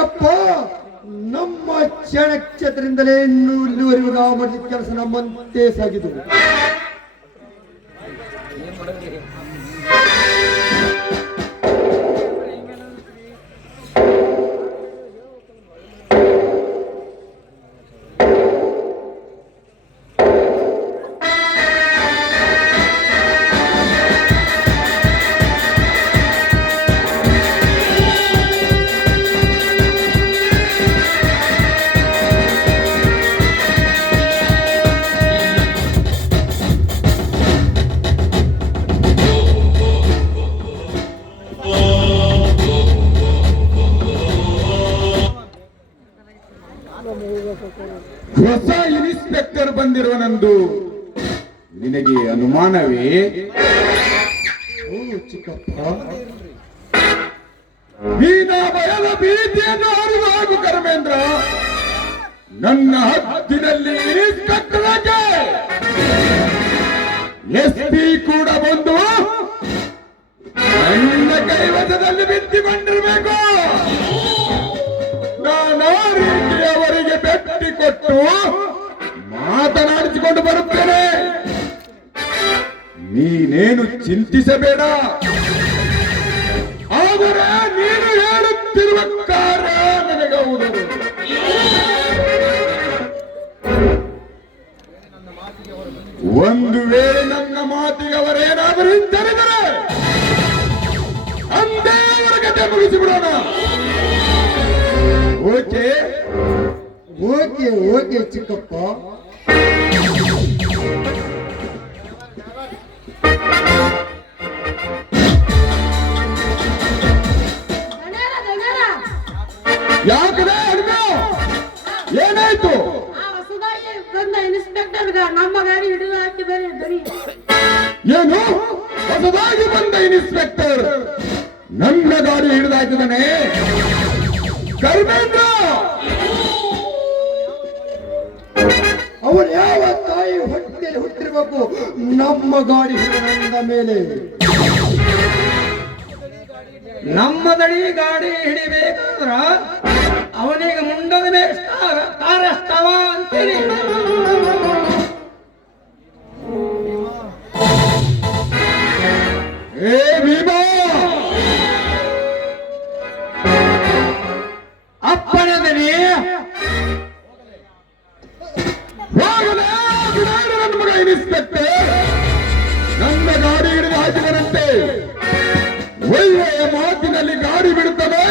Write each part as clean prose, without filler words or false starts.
ಚಿಕ್ಕಪ್ಪ, ನಮ್ಮ ಚಾಣಕ್ಷೇತ್ರದಿಂದಲೇ ಇಲ್ಲಿವರೆಗೂ ನಾವು ಮಾಡಿದ ಕೆಲಸ ನಮ್ಮಂತೆ ಸಾಗಿದು. ಹೊಸ ಇನ್ಸ್ಪೆಕ್ಟರ್ ಬಂದಿರುವನೆಂದು ನಿನಗೆ ಅನುಮಾನವೇ? ಓ ಚಿಕ್ಕಪ್ಪ, ನೀನ ಭಯದ ಭೀತಿಯನ್ನು ಅರಿವಾಗು ಕರ್ಮೇಂದ್ರ. ನನ್ನ ಹದ್ದಿನಲ್ಲಿ ಇನ್ಸ್ಪೆಕ್ಟರ್ SP ಕೂಡ ಬಂದು ನನ್ನ ಕೈವಶದಲ್ಲಿ ಬಿದ್ದುಕೊಂಡಿರಬೇಕು. ನಾನಾ ರೀತಿ ಅವರಿಗೆ ಭೇಟಿ ಕೊಟ್ಟು ಮಾತನಾಡಿಸಿಕೊಂಡು ಬರುತ್ತೇನೆ. ನೀನೇನು ಚಿಂತಿಸಬೇಡ. ಆದರೆ ನೀನು ಹೇಳುತ್ತಿರುವ ಕಾರ್ಯ ನನಗೌದು. ಒಂದು ವೇಳೆ ನನ್ನ ಮಾತಿಗೆ ಅವರೇನಾದರೂ ಹಿಂಜರಿದರೆ ಅಂದೇ ಅವರ ಕತೆ ಮುಗಿಸಿಬಿಡೋಣ. ಓಕೆ ಓಕೆ ಓಕೆ ಚಿಕ್ಕಪ್ಪ. ಯಾಕಡೆ ಏನಾಯ್ತು? ಇನ್ಸ್ಪೆಕ್ಟರ್ ನಮ್ಮ ಗಾಡಿ ಹಿಡಿದು ಹಾಕಿದ್ದಾರೆ. ಏನು ಹೊಸದಾಗಿ ಬಂದ ಇನ್ಸ್ಪೆಕ್ಟರ್ ನನ್ನ ಗಾಡಿ ಹಿಡಿದು ಹಾಕಿದ್ದಾನೆ? ಧರ್ಮೇಂದ್ರ, ಅವನು ಯಾವ ತಾಯಿ ಹೊಟ್ಟೆಯಲ್ಲಿ ಹುಟ್ಟಿರ್ಬೇಕು ನಮ್ಮ ಗಾಡಿ ಹಿಡಿದ ಮೇಲೆ? ನಮ್ಮದಡಿ ಗಾಡಿ ಹಿಡಿಬೇಕಾದ್ರ ಅವನಿಗೆ ಮುಂಡದ ಮೇಲೆ ಕಾರಸ್ತವ ಅಂತೇಳಿ. ಏ ಭೀಮಾ, ಅಪ್ಪನದಡಿ ನನ್ನ ಮಗ ಇನ್ಸ್ಪೆಕ್ಟರ್ ನನ್ನ ಗಾಡಿ ಹಿಡಿದು ಹಾಕಿದನಂತೆ. ಒಳ್ಳೆಯ ಮಾತಿನಲ್ಲಿ ಗಾಡಿ ಬಿಡುತ್ತದೆ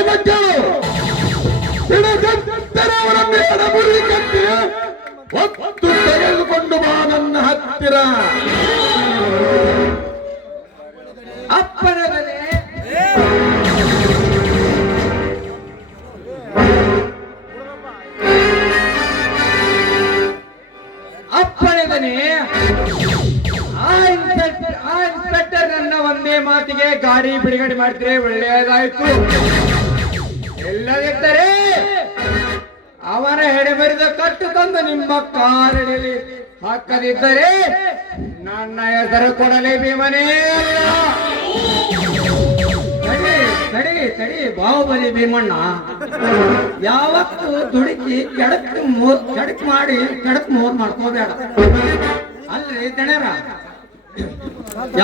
ಬಿಡದಂತರ ಅವರನ್ನು ಎಡಬುರಿ ಕಟ್ಟಿ ಹೊತ್ತು ತೆಗೆದುಕೊಂಡು ಬಾ ನನ್ನ ಹತ್ತಿರ. ಅಪ್ಪನದಡಿ ಅಪ್ಪನದನಿ ಆ ಇನ್ಸ್ಪೆಕ್ಟರ್ ನನ್ನ ಒಂದೇ ಮಾತಿಗೆ ಗಾಡಿ ಬಿಡುಗಡೆ ಮಾಡಿದ್ರೆ ಒಳ್ಳೆಯದಾಯ್ತು. ಇಲ್ಲದಿದ್ದರೆ ಅವನ ಹೆಡೆಬರಿದ ಕಟ್ಟು ತಂದು ನಿಮ್ಮ ಕಾರಿನಲ್ಲಿ ಹಾಕದಿದ್ದರೆ ನನ್ನ ಹೆಸರು ಕೊಡಲೇ ಭೀಮನೇ ಅಲ್ಲ. ತಡಿ ತಡಿ ಬಾಹುಬಲಿ ಭೀಮಣ್ಣ ಯಾವತ್ತು ದುಡುಕಿ ಕೆಡಕ್ ಮಾಡಿ ಕೆಡಕ್ ಮೋರ್ ಮಾಡ್ಕೋಬೇಡ. ಅಲ್ರಿ ದಣರ,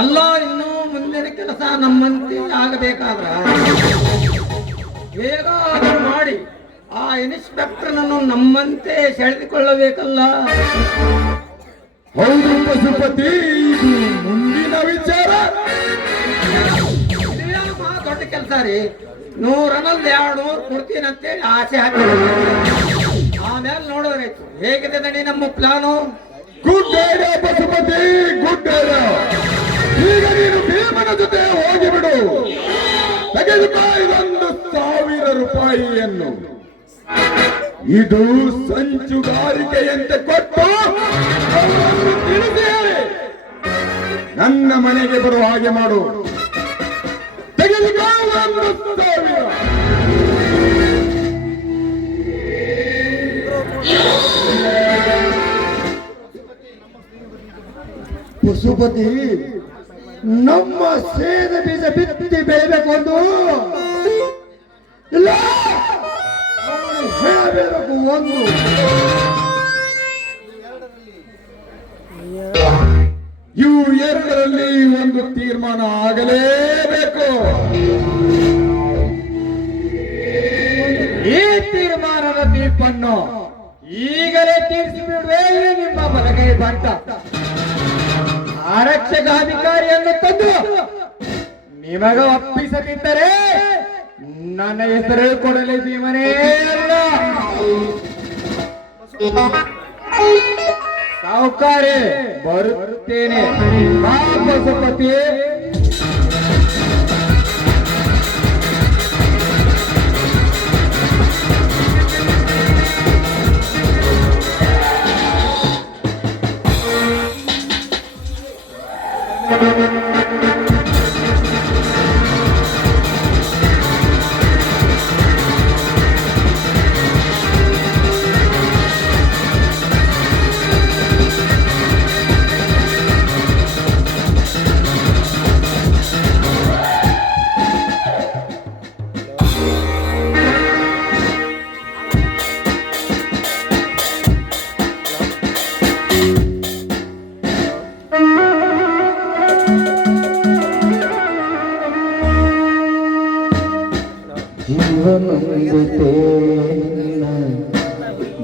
ಎಲ್ಲ ಇನ್ನೂ ಮುಂದಿನ ಕೆಲಸ ನಮ್ಮಂತೆ ಆಗಬೇಕಾದ್ರ ಹೇಗಾದರೂ ಮಾಡಿ ಆ ಇನ್ಸ್ಪೆಕ್ಟರ್ನನ್ನು ನಮ್ಮಂತೆ ಸೆಳೆದುಕೊಳ್ಳಬೇಕಲ್ಲ. ಹೌದು ಪಶುಪತಿ, ಇದು ಮುಂದಿನ ವಿಚಾರ. ದೊಡ್ಡ ಕೆಲಸ ರೀ. 100 ಕೊಡ್ತೀನಂತೇಳಿ ಆಸೆ ಹಾಕಿ ಆಮೇಲೆ ನೋಡೋದ್ರಾಯ್ತು. ಹೇಗಿದೆ ದಣಿ ನಮ್ಮ plan? Good idea Pashupati, good idea. ಈಗ ನೀನು ಭೀಮನ ಜೊತೆ ಹೋಗಿಬಿಡು. ತೆಗೆದುಕೋ ಇದೊಂದು 1000 ರೂಪಾಯಿಯನ್ನು. ಇದು ಸಂಚುಗಾರಿಕೆಯಂತೆ ಕೊಟ್ಟು ತಿಳಿಸಿ ನನ್ನ ಮನೆಗೆ ಬರುವ ಹಾಗೆ ಮಾಡು. ತೆಗೆದುಕೋ ಒಂದು 1000. ಪಶುಪತಿ, ನಮ್ಮ ಸೇದ ಬೀಜ ಬಿತ್ತಿ ಬೆಳಿಬೇಕು ಒಂದು ಇಲ್ಲ ಬೀಳಬೇಕು ಒಂದು. ಇವು ಎರಡರಲ್ಲಿ ಒಂದು ತೀರ್ಮಾನ ಆಗಲೇಬೇಕು. ಈ ತೀರ್ಮಾನದ ತೀರ್ಪನ್ನು ಈಗಲೇ ತೀರಿಸಿಬಿಡುವೆ ನಿಮ್ಮ ಬಲಗೈ ಬಂಟ. ಆರಕ್ಷಕಾಧಿಕಾರಿಯನ್ನು ತಂದು ನಿಮಗ ಒಪ್ಪಿಸದಿದ್ದರೆ ನನ್ನ ಹೆಸರು ಕೊಡಲಿ ಭೀಮನೇ ಅಲ್ಲ. ಸಾಹುಕಾರಿ ಬರುತ್ತೇನೆ. ಬಾ ಪಶುಪತಿ.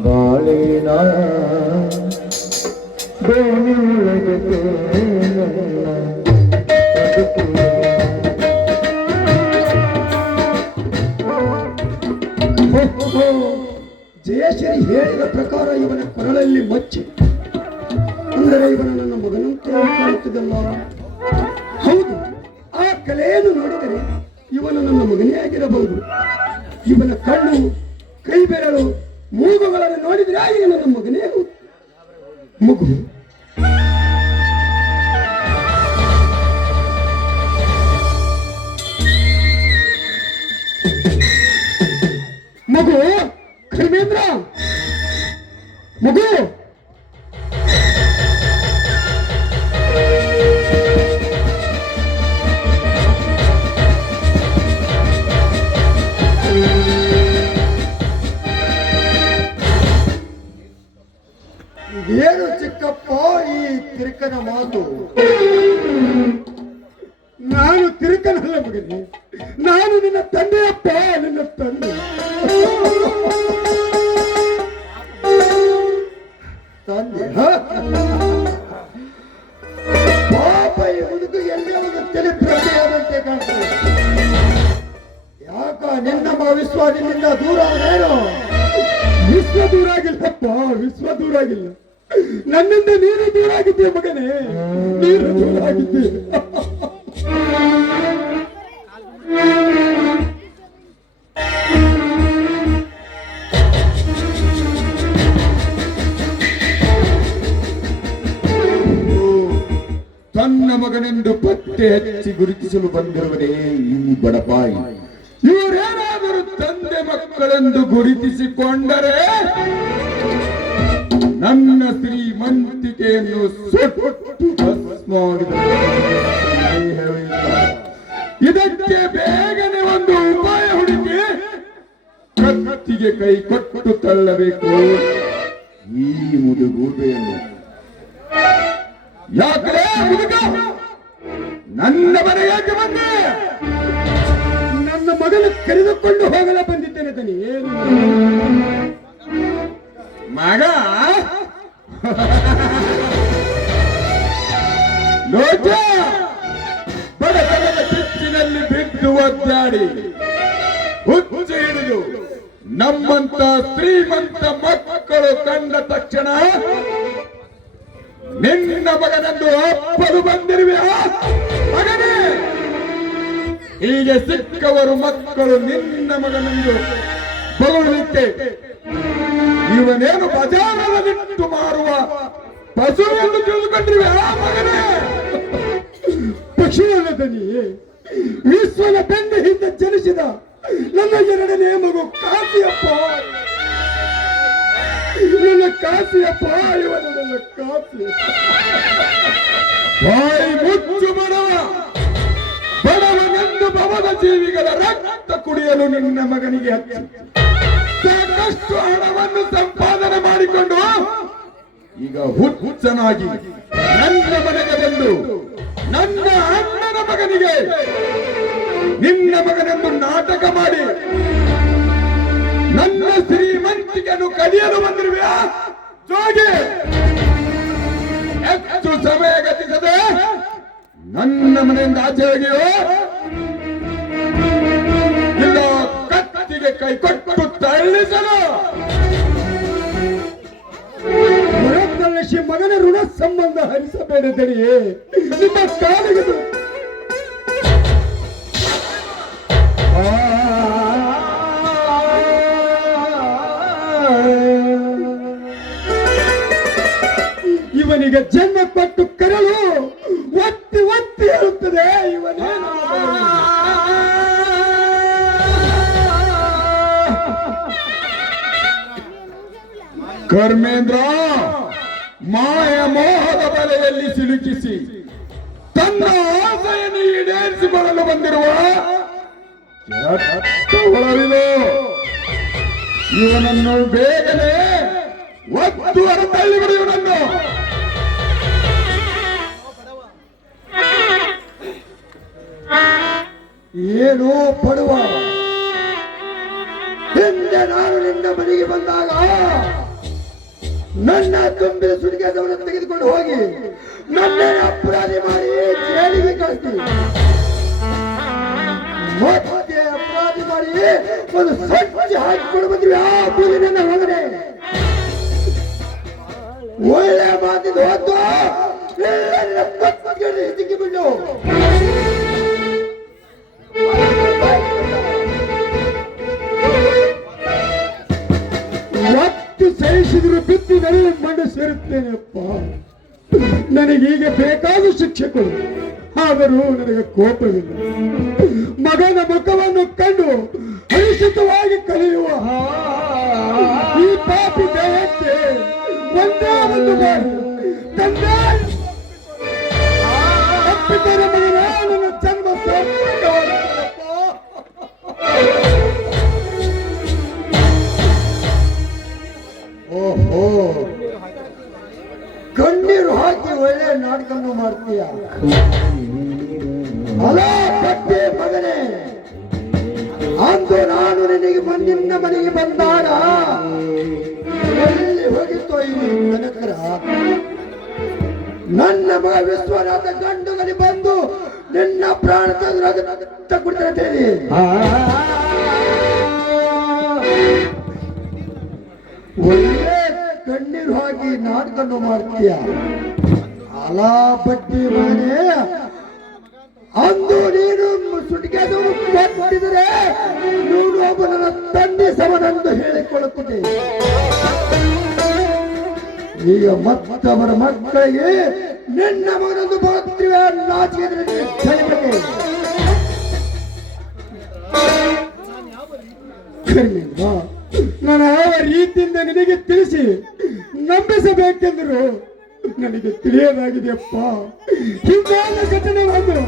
ಬಾಳಿನ ಜಯಶ್ರೀ ಹೇಳಿದ ಪ್ರಕಾರ ಇವನ ಕೊರಳಲ್ಲಿ ಮಚ್ಚೆ ಅಂದರೆ ಇವನು ನನ್ನ ಮಗನಂತೆ ಕಾಣುತ್ತದಲ್ಲ. ಹೌದು, ಆ ಕಲೆಯನ್ನು ನೋಡಿದರೆ ಇವನು ನನ್ನ ಮಗನೇ ಆಗಿರಬಹುದು. ಇವನ ಕಣ್ಣು, ಕೈ ಬೆರಳು, ಮೂಗುಗಳನ್ನು ನೋಡಿದರೆ ಈಗ ನನ್ನ ಮಗನೇ ಮಗು. ಮಗು ಧರ್ಮೇಂದ್ರ, ಮಗು ಏನು ಚಿಕ್ಕಪ್ಪ ಈ ತಿರುಕನ ಮಾತು? ನಾನು ತಿರುಕನಲ್ಲ ಮಗನೇ, ನಾನು ನಿನ್ನ ತಂದೆಯಪ್ಪ, ನಿನ್ನ ತಂದೆ. ತಂದೆ ಪಾಪ ಈ ಹುಡುಗ ಎಲ್ಲೇ ಒಂದು ತಲೆ ಪ್ರಜ್ಞೆಯಾದಂತೆ ಕಾಣ್ತದೆ. ಯಾಕ ನಿನ್ನ ವಿಶ್ವಾಸದಿಂದ ದೂರ ಆದೇನು? ವಿಶ್ವ ದೂರ ಆಗಿಲ್ಲಪ್ಪ, ವಿಶ್ವ ದೂರ ಆಗಿಲ್ಲ. ನನ್ನಿಂದ ನೀನು ದೂರ ಆಗಿದ್ದೀಯ ಮಗನೇ, ನೀನು ದೂರ ಆಗಿದ್ದೀಯ. ತನ್ನ ಮಗನೆಂದು ಪತ್ತೆ ಹಚ್ಚಿ ಗುರುತಿಸಲು ಬಂದಿರುವನೇ ಈ ಬಡಪಾಯಿ. ಇವರೇನಾದರೂ ತಂದೆ ಮಕ್ಕಳೆಂದು ಗುರುತಿಸಿಕೊಂಡರೆ ನನ್ನ ಶ್ರೀಮಂತಿಕೆಯನ್ನು ಸುಟ್ಟು ಇದಕ್ಕೆ ಬೇಗನೆ ಒಂದು ಉಪಾಯ ಹುಡುಕಿ ಕತ್ತಿಗೆ ಕೈ ಕೊಟ್ಟು ತಳ್ಳಬೇಕು ಈ ಮುದುಗೂಬೆಯನ್ನು. ಯಾಕಲೇ ಹುಡುಗ ನನ್ನ ಮನೆ ಯಾಕೆ ಬಂದೆ? ನನ್ನ ಮಗನ ಕರೆದುಕೊಂಡು ಹೋಗಲ ಬಂದಿದ್ದೇನೆ ತನಿ. ಏನು ಮಗ ನೋಟ ಬಡತನದ ಕಿಚ್ಚಿನಲ್ಲಿ ಬಿದ್ದು ಒದ್ದಾಡಿ ಹುಚ್ಚು ಹಿಡಿದು ನಮ್ಮಂತ ಶ್ರೀಮಂತ ಮಕ್ಕಳು ಕಂಡ ತಕ್ಷಣ ನಿನ್ನ ಮಗನನ್ನು ಅಪ್ಪದು ಬಂದಿರುವೆ ಮಗನೇ. ಹೀಗೆ ಸಿಕ್ಕವರು ಮಕ್ಕಳು ನಿನ್ನ ಮಗನನ್ನು ಬರುವುದಕ್ಕೆ ಇವನೇನು ಬಜಾರದಲ್ಲಿಟ್ಟು ಮಾರುವ ಪಶು ಎಂದು ತಿಳಿದುಕೊಂಡಿರುವೆ ಮಗನೇ. ಪಕ್ಷಿಯಲ್ಲ ದನಿ, ವಿಶ್ವನ ಬೆನ್ನಿನಿಂದ ಜನಿಸಿದ ನನ್ನ ಎರಡನೇ ಮಗು ಕಾಸಿಯಪ್ಪ. ನನ್ನ ಕಾಸಿಯಪ್ಪ, ಇವನು ನನ್ನ ಕಾಸಿ. ಬಾಯಿ ಮುಚ್ಚು ಬಡವ. ಬಡವನೆಂದು ಭವದ ಜೀವಿಗಳ ರಕ್ತ ಕುಡಿಯಲು ನಿನ್ನ ಮಗನಿಗೆ ಹಚ್ಚಿ ಸಾಕಷ್ಟು ಹಣವನ್ನು ಸಂಪಾದನೆ ಮಾಡಿಕೊಂಡು ಈಗ ಹುಚ್ಚನಾಗಿ ನನ್ನ ಮನೆಗೆ ಬಂದು ನನ್ನ ಅಣ್ಣನ ಮಗನಿಗೆ ನಿನ್ನ ಮಗನೆಂದು ನಾಟಕ ಮಾಡಿ ನನ್ನ ಶ್ರೀಮಂತಿಕೆಯನ್ನು ಕದಿಯಲು ಬಂದಿರುವೆಯಾ ಜೋಗಿ? ಹೆಚ್ಚು ಸಮಯ ಗತಿಸದೆ ನನ್ನ ಮನೆಯಿಂದ ಆಚೆ ಹೋಗಿಯೋ ಇಲ್ಲ ಕತ್ತಿಗೆ ಕೈ ಕೊಟ್ಟು ತಳ್ಳಿಸಲು. ಹೊರತಳ್ಳಿಸಿ ಮಗನ ಋಣ ಸಂಬಂಧ ಹರಿಸಬೇಡ ದಣಿಯೇ, ನಿಮ್ಮ ಕಾಲಿಗೆ ಇವನಿಗೆ ಜನ್ಮ ಕೊಟ್ಟು ಕರಲು ಒತ್ತಿ ಒತ್ತಿ ಹೇಳುತ್ತದೆ. ಇವನೇನು ಕರ್ಮೇಂದ್ರ ಮಾಯ ಮೋಹದ ಬಲೆಯಲ್ಲಿ ಸಿಲುಕಿಸಿ ತನ್ನ ಆಸೆಯನ್ನು ಈಡೇರಿಸಿಕೊಳ್ಳಲು ಬಂದಿರುವ ಒಳವಿದು. ಇವನನ್ನು ಬೇಗನೆ ಒತ್ತು ಹೊರ ತಳ್ಳಿಬಿಡು ಇವನನ್ನು. ಏನೋ ಪಡುವ ಹಿಂದೆ ನಾನು ನಿನ್ನ ಮನೆಗೆ ಬಂದಾಗ ನನ್ನ ತುಂಬಿದ ಸುಡಿಗೆದವನ್ನು ತೆಗೆದುಕೊಂಡು ಹೋಗಿ ನನ್ನೇ ಅಪರಾಧಿ ಮಾಡಿ ಜೈಲಿಗೆ ಕಳಿಸಿ ಮತ್ತೆ ಅಪರಾಧಿ ಮಾಡಿ ಒಂದು ಸಂಚಿ ಹಾಕಿಕೊಂಡು ಬಂದ್ವಿ. ಆ ಕೂಲಿನ ಮಗನೇ ಒಳ್ಳೆ ಮಾತಿದ್ದು ಹೊತ್ತು ಹಿಡಿಕೆ ಬಿಟ್ಟು ಒತ್ತು ಸಹಿಸಿದ್ರು ಬಿತ್ತಿದರೆ ಮಣ್ಣು ಸೇರುತ್ತೇನೆಪ್ಪ. ನನಗೀಗ ಬೇಕಾದ ಶಿಕ್ಷೆ ಕೊಡು, ಆದರೂ ನನಗೆ ಕೋಪವಿಲ್ಲ. ಮಗನ ಮುಖವನ್ನು ಕಂಡು ಹರಿಷಿತವಾಗಿ ಕಲಿಯುವ ಈ ಪಾಪಿ ದೇಹಕ್ಕೆ ಒಂದೇ ಒಂದು ಮಾಡು. ತಂದೆ ತಪ್ಪಿದರೆ ಮಗನ ನನ್ನ ಜನ್ಮ ಸಾರ್ಥಕವಾಗುತ್ತದೆಯಪ್ಪ. ಓಹೋ, ಕಣ್ಣೀರು ಹಾಕಿ ಒಳ್ಳೆ ನಾಟಕವನ್ನು ಮಾಡ್ತೀಯ. ಅಲ ಕಟ್ಟಿ ಮಗನೇ, ಅಂದು ನಾನು ನಿನಗೆ ನಿನ್ನ ಮನೆಗೆ ಬಂದಾಗ ಎಲ್ಲಿ ಹೋಗಿತ್ತೋ ಈ ನನ್ನ ಹತ್ರ ನನ್ನ ಮಗ ವಿಶ್ವನಾಥ ಗಂಡುಗಲಿ ಬಂದು ನಿನ್ನ ಪ್ರಾಣ ತಂದು ಕೊಡ್ತಾರೆ. ಒಳ್ಳೆ ಕಣ್ಣೀರು ಹಾಕಿ ನಾಟಕವನ್ನು ಮಾಡ್ತೀಯ. ಅಲ ಬಡ್ಡಿ ಮನೆ, ಅಂದು ನೀನು ಸುಟಿಗೆದು ಕೊಟ್ಟಿದರೆ ನೀನು ಒಬ್ಬ ನನ್ನ ತಂದೆ ಸಮನೆಂದು ಹೇಳಿಕೊಳ್ಳುತ್ತದೆ. ಈಗ ಮತ್ತವರ ಮಕ್ಕಳಿಗೆ ನಿನ್ನ ಮಗನೊಂದು ಬರುತ್ತಿವೆ ನಾಚಿಕೆ ನಾನು ಯಾವ ರೀತಿಯಿಂದ ನಿನಗೆ ತಿಳಿಸಿ ನಂಬಿಸಬೇಕೆಂದರು ನನಗೆ ತಿಳಿಯಲಾಗಿದೆಯಪ್ಪ. ಹಿಂದಾದ ಘಟನೆಗಳನ್ನು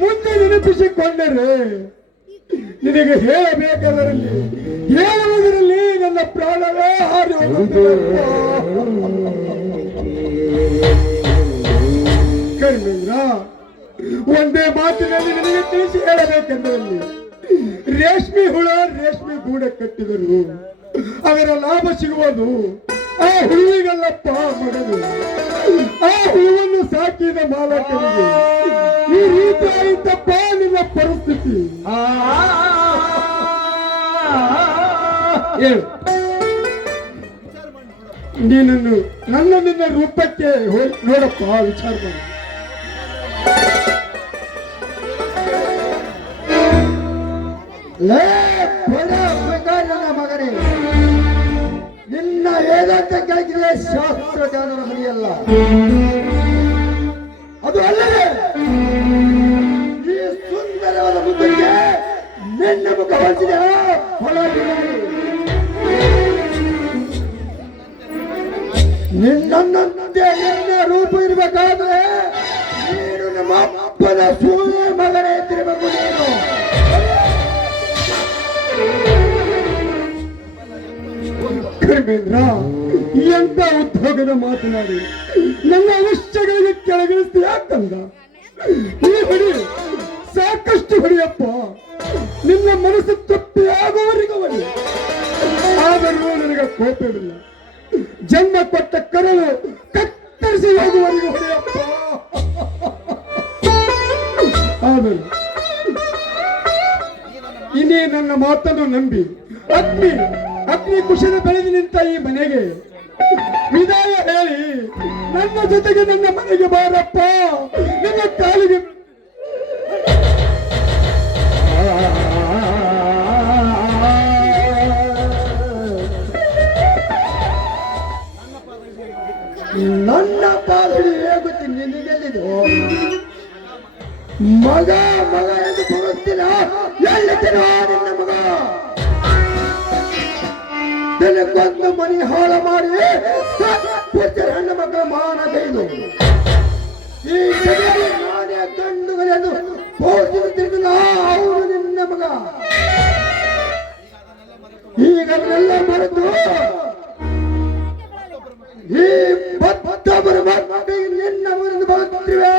ಮುಂದೆ ನೆನಪಿಸಿಕೊಂಡರೆ ನಿನಗೆ ಹೇಳಬೇಕಾದರಲ್ಲಿ ಹೇಳುವುದರಲ್ಲಿ ನನ್ನ ಪ್ರಾಣವೇ ಹಾರಿ ಕರ್ಮೇಂದ್ರ, ಒಂದೇ ಮಾತಿನಲ್ಲಿ ನಿನಗೆ ತಿಳಿಸಿ ಹೇಳಬೇಕೆಂದರಲ್ಲಿ ರೇಷ್ಮೆ ಹುಳ ರೇಷ್ಮೆ ಗೂಡ ಕಟ್ಟಿದರು ಅದರ ಲಾಭ ಸಿಗುವುದು ಆ ಹುಳುವಿಗಲ್ಲಪ್ಪ ಮಗನು. ಆ ಹುಳುವನ್ನು ಸಾಕಿದ ಮಾಲಕನಿಗೆ ಈ ರೀತಿ ಆಯಿತಪ್ಪ ನಿನ್ನ ಪರಿಸ್ಥಿತಿ. ನೀನನ್ನು ನಿನ್ನ ರೂಪಕ್ಕೆ ನೋಡಪ್ಪ, ವಿಚಾರ ಮಾಡಿ. ನನ್ನ ಮಗನೇ, ನಿನ್ನ ವೇದಾಂತ ಕೆಳಗಿದೆ ಶಾಸ್ತ್ರ ಜ್ಞಾನದ ಮನೆಯಲ್ಲ. ಅದು ಅಲ್ಲದೆ ಈ ಸುಂದರವಾದ ಮುಖಕ್ಕೆ ನಿನ್ನ ಮುಖ ಹೊಂದಿದೆ ಹೊಲ ನಿನ್ನಂತೆ ನಿನ್ನ ರೂಪ ಇರಬೇಕಾದ್ರೆ ನೀನು ನಮ್ಮ ಅಪ್ಪನ ಸೂರ್ಯ ಮಗನೇ ಎತ್ತಿರಬೇಕು. ನೀನು ಧರ್ಮೇಂದ್ರ, ಎಂತ ಉದ್ಯೋಗದ ಮಾತನಾಡಿ ನನ್ನ ಅವಶ್ಯಗಳಿಗೆ ಕೆಳಗಿಳಿಸಿ ಯಾಕಂದ? ಈ ಹೊಡಿ, ಸಾಕಷ್ಟು ಹೊಡಿಯಪ್ಪ, ನಿನ್ನ ಮನಸ್ಸು ತೃಪ್ತಿಯಾಗುವವರೆಗೂ ಹೊಡಿ. ಆದರೂ ನನಗೆ ಕೋಪವಿಲ್ಲ. ಜನ್ಮ ಕೊಟ್ಟ ಕರಳು ಕತ್ತರಿಸಿ ಹೋಗುವವರೆಗೂ ಹೊಡೆಯಪ್ಪ. ಆದರೂ ಇನ್ನೇ ನನ್ನ ಮಾತನ್ನು ನಂಬಿ ಅಗ್ನಿ ಕುಶಲ ಬೆಳೆದು ನಿಂತ ಈ ಮನೆಗೆ ವಿದಾಯ ಹೇಳಿ ನನ್ನ ಜೊತೆಗೆ ನನ್ನ ಮನೆಗೆ ಬಾರಪ್ಪ. ನನ್ನ ಕಾಲಿಗೆ ನನ್ನ ಪಾದಡಿ ಹೇಗುತ್ತಿ ನಿನಗೆಲ್ಲಿದು ಮಗ ಮಗ ಎಂದು ಬರುತ್ತಿಲ್ಲ. ಎಲ್ಲಿದ್ದೀನೋ ನಿನ್ನ ಮಗ? ನಿನಗೊಂದು ಮನೆ ಹಾಳ ಮಾಡಿ ಪುತ್ರ ಹೆಣ್ಣು ಮಕ್ಕಳ ಮಾನ ಕೈದು ಈ ಸಭೆಯಲ್ಲಿ ನಾನೇ ಕಂಡುಗಳೆಂದು ಘೋಷಿಸುತ್ತಿರುವುದಿಲ್ಲ. ಅವನು ನಿನ್ನ ಮಗ. ಈಗ ಅದನ್ನೆಲ್ಲ ಮರೆತು ಈ ಮತ್ತೊಬ್ಬರು ನಿನ್ನ ಮಗನನ್ನು ಬರುತ್ತಿವೆ.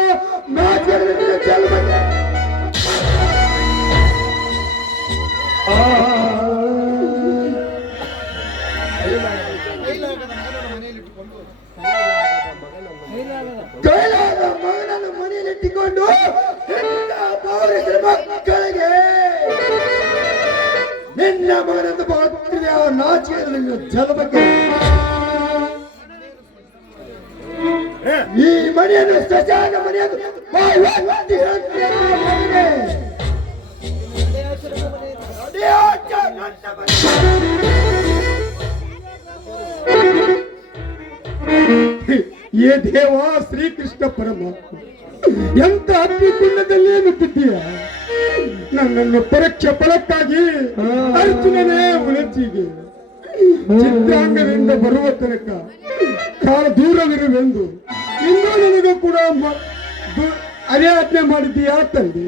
ಕೈಲಾದ ಮಗನನ್ನು ಮನೆಯಲ್ಲಿಟ್ಟುಕೊಂಡು ಮಕ್ಕಳಿಗೆ ನಿನ್ನ ಮಗನನ್ನು ಬರುತ್ತಿವೆ. ನಾಚಿಕೆ ಜಲಬಕ್ಕೆ ಈ ಮನೆಯನ್ನು ಸಜಾಗ ಮನೆಯನ್ನು ಏ ದೇವ ಶ್ರೀಕೃಷ್ಣ ಪರಮಾತ್ಮ, ಎಂತ ಅಗ್ನಿಕುಂಡದಲ್ಲಿ ನುಗ್ಗಿದ್ದೀಯ? ನನ್ನನ್ನು ಪರೀಕ್ಷೆ ಫಲಕ್ಕಾಗಿ ಅರ್ಜುನನೇ ಉಳಚಿಗೆ ಚಿತ್ರಾಂಗದಿಂದ ಬರುವ ತನಕ ಕಾಲ ದೂರವಿರುವೆಂದು ಇನ್ನೂ ನನಗೂ ಕೂಡ ಅದೇ ಆಜ್ಞೆ ಮಾಡಿದ್ದೀಯಾ ತಂದೆ?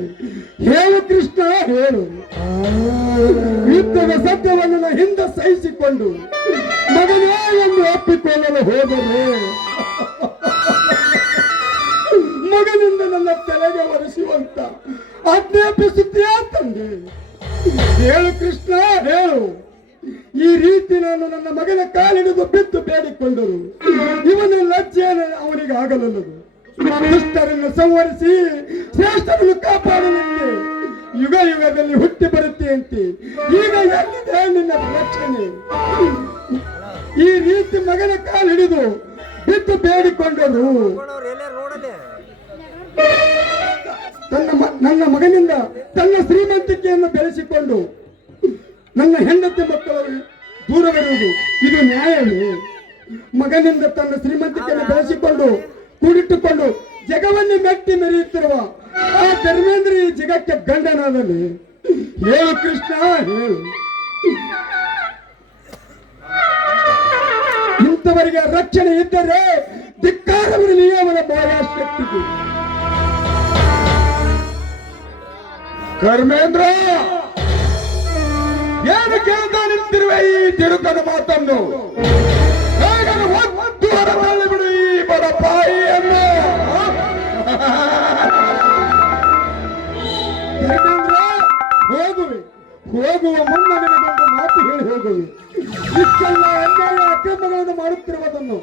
ಹೇಳು ಕೃಷ್ಣ, ಹೇಳು. ಯುದ್ಧದ ಸತ್ಯವನ್ನು ಹಿಂದೆ ಸಹಿಸಿಕೊಂಡು ಮಗನೇ ಎಂದು ಒಪ್ಪಿಕೊಳ್ಳಲು ಹೋದರೆ ಮಗನಿಂದ ನನ್ನ ತಲೆಗೆ ಒರೆಸುವಂತ ಆಜ್ಞಾಪಿಸುತ್ತೀಯಾ ತಂದೆ? ಹೇಳು ಕೃಷ್ಣ, ಹೇಳು. ಈ ರೀತಿ ನಾನು ನನ್ನ ಮಗನ ಕಾಲಿಡಿದು ಬಿದ್ದು ಬೇಡಿಕೊಂಡರು ಇವನ ಲಜ್ಜೆಯನ್ನು ಅವನಿಗೆ ಆಗಲಲ್ಲದು. ದುಷ್ಟರನ್ನು ಸಂವರಿಸಿ ಶ್ರೇಷ್ಠರನ್ನು ಕಾಪಾಡಲಿಕ್ಕೆ ಯುಗ ಯುಗದಲ್ಲಿ ಹುಟ್ಟಿ ಬರುತ್ತೆಯಂತೆ ಈಗ ಎಲ್ಲಿದೆ ನಿನ್ನ ರಕ್ಷಣೆ? ಈ ರೀತಿ ಮಗನ ಕಾಲು ಹಿಡಿದು ಬಿದ್ದು ಬೇಡಿಕೊಂಡರು ನನ್ನ ಮಗನಿಂದ ತನ್ನ ಶ್ರೀಮಂತಿಕೆಯನ್ನು ಬೆಳೆಸಿಕೊಂಡು ನನ್ನ ಹೆಂಡತಿ ಮಕ್ಕಳು ದೂರವಿರುವುದು ಇದು ನ್ಯಾಯವೇ? ಮಗನಿಂದ ತನ್ನ ಶ್ರೀಮಂತಿಕೆಯನ್ನು ಬೆಳೆಸಿಕೊಂಡು ಕೂಡಿಟ್ಟುಕೊಂಡು ಜಗವನ್ನೇ ಮೆಟ್ಟಿ ಮೆರೆಯುತ್ತಿರುವ ಆ ಧರ್ಮೇಂದ್ರ ಈ ಜಗಕ್ಕೆ ಗಂಡನಾದಲ್ಲಿ? ಹೇಳು ಕೃಷ್ಣ, ಹೇಳು. ಇಂಥವರಿಗೆ ರಕ್ಷಣೆ ಇದ್ದರೆ ಧಿಕ್ಕಾರವಿರಲಿ ಅವರ ಮಾಯಾಶಕ್ತಿಗೆ. ಧರ್ಮೇಂದ್ರ, ಏನು ಕೇಳ್ತಾ ನಿಂತಿರುವೆ ಈ ತಿರುಕದ ಮಾತನ್ನು? ಒಂದು ಹೊರಬರಲಿ ಬಿಡು ಈ ಬಡಪಾಯಿಯನ್ನು. ಧರ್ಮೇಂದ್ರ, ಹೋಗುವ ಮುನ್ನ ನಿನಗೊಂದು ಮಾತು ಹೇಳಿ ಹೋಗುವೆ. ಇಷ್ಟೆಲ್ಲ ಅನ್ಯಾಯ ಅಕ್ರಮಗಳನ್ನು ಮಾಡುತ್ತಿರುವುದನ್ನು